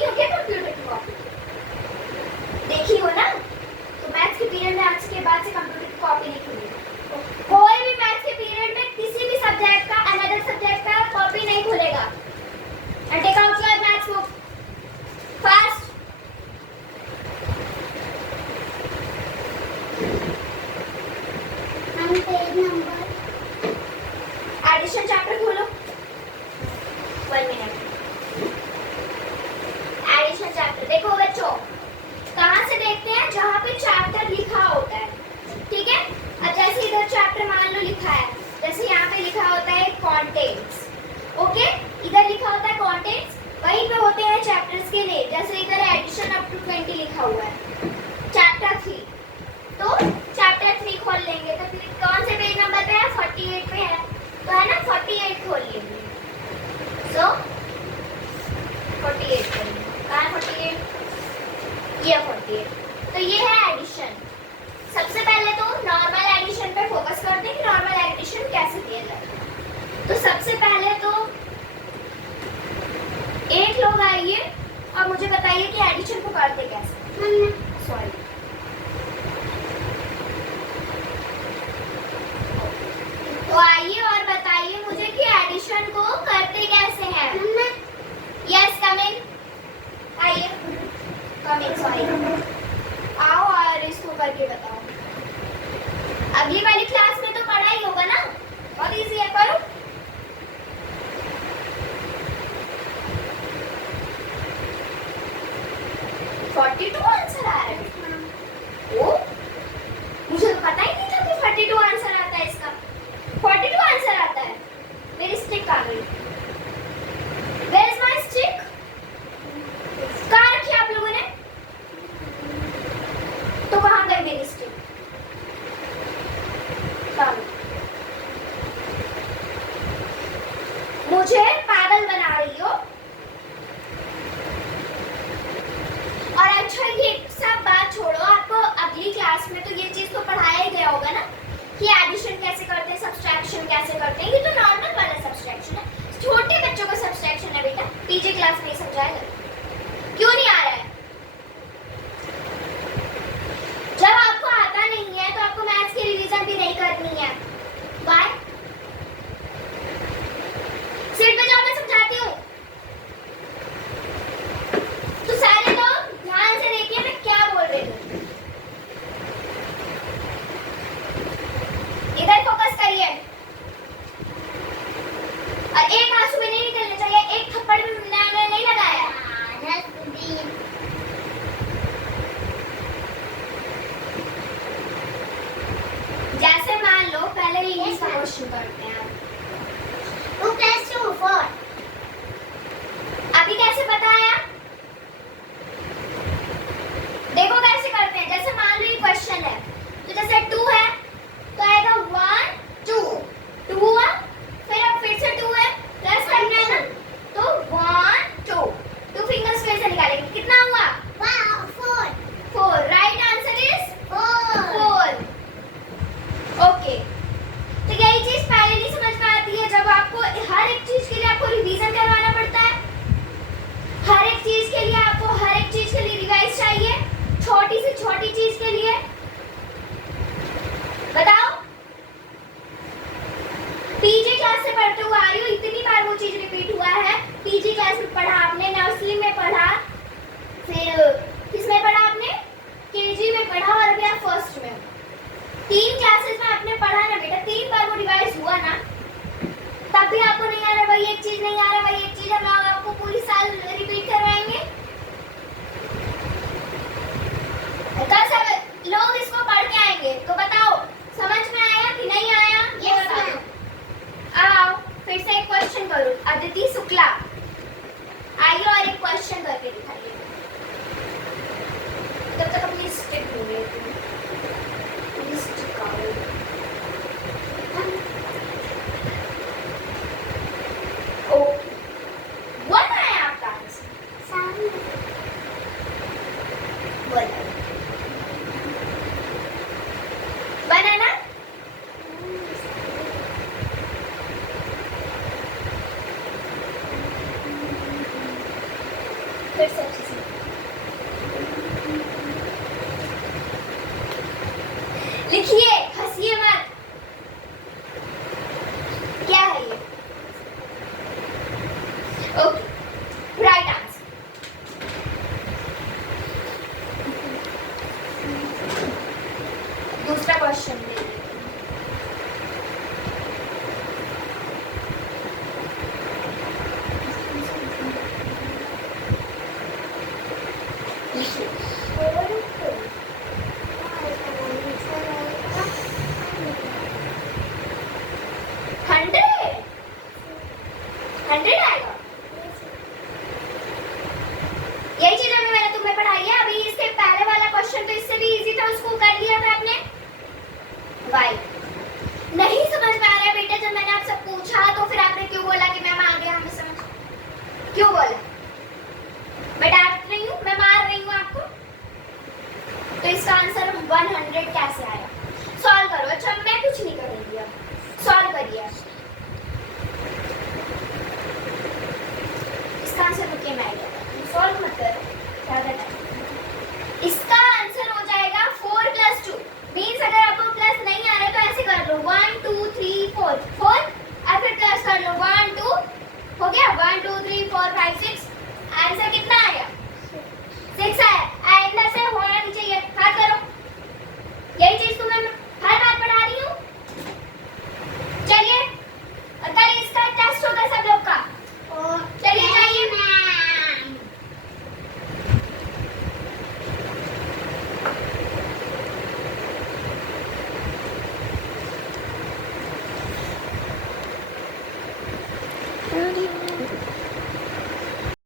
नहीं हो क्या कंप्यूटर की कॉपी? देखी हो ना? तो मैथ्स के पीरियड में आज के बाद से कंप्यूटर की कॉपी नहीं खुलेगी। कोई भी मैथ्स के पीरियड में किसी भी सब्जेक्ट का, अनदर सब्जेक्ट का कॉपी नहीं खुलेगा। And take out your maths book fast. हम पेज नंबर एडिशन चैप्टर खोलो। 1 मिनट। एडिशन चैप्टर देखो बच्चों, कहाँ से देखते हैं? जहाँ पे चैप्टर लिखा होता है, ठीक है। अब जैसे इधर चैप्टर मान लो लिखा है, जैसे यहाँ पे लिखा होता है कंटेंट्स, ओके, इधर लिखा होता है कंटेंट्स, वहीं पे होते हैं चैप्टर्स के नेम। जैसे इधर एडिशन अप टू 20 लिखा हुआ है, चैप्टर 3, तो चैप्टर 3 खोल लेंगे तो फिर कौन से पेज नंबर पे है? 48 पे है, तो है ना 48 खोल लेंगे। सो 48 करेंगे, कहाँ है 48? ये 48। तो ये है एडिशन। सबसे पहले तो नॉर्मल एडिशन पे फोकस करते हैं कि नॉर्मल एडिशन कैसे किया जाए। तो सबसे पहले तो एक लोग आइए और मुझे बताइए कि एडिशन को करते कैसे। सॉरी, तो आइए और बताइए मुझे कि एडिशन को करते कैसे हैं। यस कमिंग, आइए कमिंग, सॉरी, आओ और इसको करके बताओ। अगली वाली क्लास में तो पढ़ा ही होगा ना, बहुत इजी है, करो। $42 आंसर आ रहा है। ओ, मुझे तो पता ही नहीं था कि 42 आंसर आता है इसका। 42 आंसर आता है। मेरी स्टिक आ गई। Where is my stick? कहाँ रखी आप लोगों ने? तो कहाँ गई मेरी स्टिक? मुझे पागल बना रही हो। और अच्छा, ये सब बात छोड़ो, आपको अगली क्लास में तो ये चीज तो पढ़ाया ही गया होगा ना कि एडिशन कैसे करते हैं, सब्सट्रैक्शन कैसे करते हैं। ये तो नॉर्मल वाला सब्सट्रैक्शन है, छोटे बच्चों का सब्सट्रैक्शन है बेटा। पीजे क्लास में समझाएगा, क्यों नहीं आ रहा है? जब आपको आता नहीं है तो आपको मैथ्स की रिवीजन भी नहीं करनी है। बाय, सीट पे जाओ, मैं समझाती हूँ। तो सारे लोग ध्यान से देखिए मैं क्या बोल रही हूँ। इधर फोकस करिए और एक आंसू भी नहीं निकलने चाहिए, एक थप्पड़ भी नहीं लगाया। जैसे मान लो पहले इंग्लिश का क्वेश्चन करते हैं। अभी कैसे बताया? देखो कैसे करते हैं। जैसे मान लो ये क्वेश्चन है, तो जैसे 2 है तो आएगा 1 2 2 हुआ, फिर अब फिर से 2 है, प्लस करना है ना, तो 1 2 2 फिंगर्स फिर से निकालेंगे, कितना हुआ? 4 राइट आंसर इज 4। ओके, तो यही चीज पहले नहीं समझ में आती है। जब आपको हर एक चीज के लिए आपको रिवीजन करवाना पड़ता है, हर एक चीज के लिए आपको हर एक चीज के लिए रिवाइज चाहिए, छोटी से छोटी चीज के लिए। बताओ, पीजी क्लास से पढ़ते हुए आ रही हो, इतनी बार वो चीज रिपीट हुआ है। पीजी क्लास में पढ़ा आपने, नर्सरी में पढ़ा, फिर किसमें पढ़ा आपने? केजी में पढ़ा, और अभी आप फर्स्ट में हो। 3 क्लासेस में आपने पढ़ा ना बेटा, 3 बार वो रिवाइज हुआ ना, तब भी आपको नहीं आ रहा, वही एक चीज नहीं आ रहा, वही एक चीज हम आपको पूरी साल रिपीट करवाएंगे। कल सब लोग इसको पढ़ के आएंगे, तो बताओ समझ में आया कि नहीं आया? ये बताओ। आओ फिर से एक क्वेश्चन करो। अदिति शुक्ला आइए और एक क्वेश्चन करके दिखाइए। तब तक अपनी स्टिक ढूंढिए। What फिर से अच्छे से लिखिए, हंसिए मत। क्या है ये? Okay, right answer. दूसरा क्वेश्चन ले लीजिए। हंड्रेड आएगा। यही चीज अभी मैंने तुम्हें पढ़ाई है। अभी इसके पहले वाला क्वेश्चन तो इससे भी इजी था, उसको कर लिया था आपने। वाई नहीं समझ में आ रहा है बेटा? जब मैंने आपसे पूछा तो फिर आपने क्यों बोला कि मैम आ गया हमें समझ? क्यों बोला? मैं डांट रही हूँ, मैं मार रही हूँ आपको? तो इसका आंसर 100 कैसे आया? सॉल्व करो। अच्छा मैं कुछ नहीं करूंगी, अब सॉल्व करिए। इसका आंसर रुकिए, मैं सॉल्व मत करो, ज्यादा